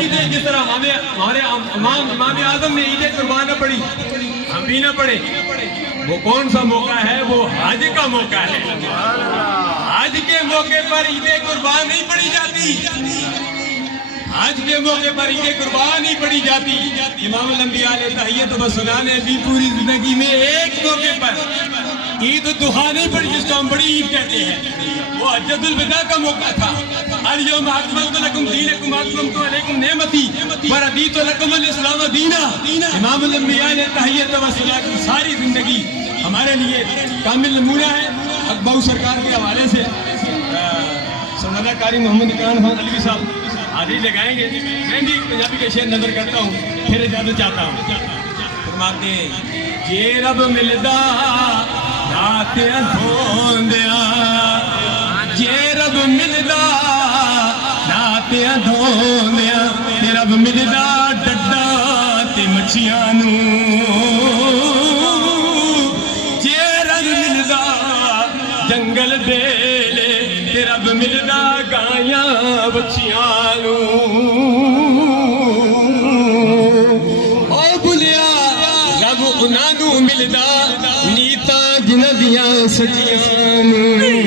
عید ہے، جس طرح ہمارے امام اعظم نے عید قربان نہ پڑھی، ہم بھی نہ پڑھے۔ وہ کون سا موقع ہے؟ وہ حج کا موقع ہے۔ حج کے موقع پر عید قربان نہیں پڑھی جاتی، حج کے موقع پر عید قربان نہیں پڑھی جاتی۔ امام الانبیاء علیہ تحیت و سنا نے بھی پوری زندگی میں ایک موقع پر عید الضحیٰ نہیں پڑھی، جس کو ہم بڑی عید کہتے ہیں، وہ حجۃ الوداع کا موقع تھا۔ الیوم اکملت لکم دینکم واتممت علیکم نعمتی ورضیت لکم الاسلام دینا۔ امام الانبیاء علیہ تحیت و سنا کی ساری زندگی ہمارے لیے کامل نمونہ ہے۔ اکبر سرکار کے حوالے سے سرمایہ کاری محمد اکرام خان علوی صاحب حاضری لگائیں گے۔ میں بھی پنجابی کے شعر نظر کرتا ہوں، پھر اجازت چاہتا ہوں۔ فرماتے ہیں جے رب ملدا رات دھوندیا، جے رب ملدا رات دھوندیا، تے رب ملدا ڈڈا تے مچھیاں نوں، جے رب ملدا جنگل دیلے، تے رب ملدا گایاں بچیاں نوں۔ او بھلیا رب انہاں نوں ملدا نیتاں جنہاں دیاں سچیاں نوں۔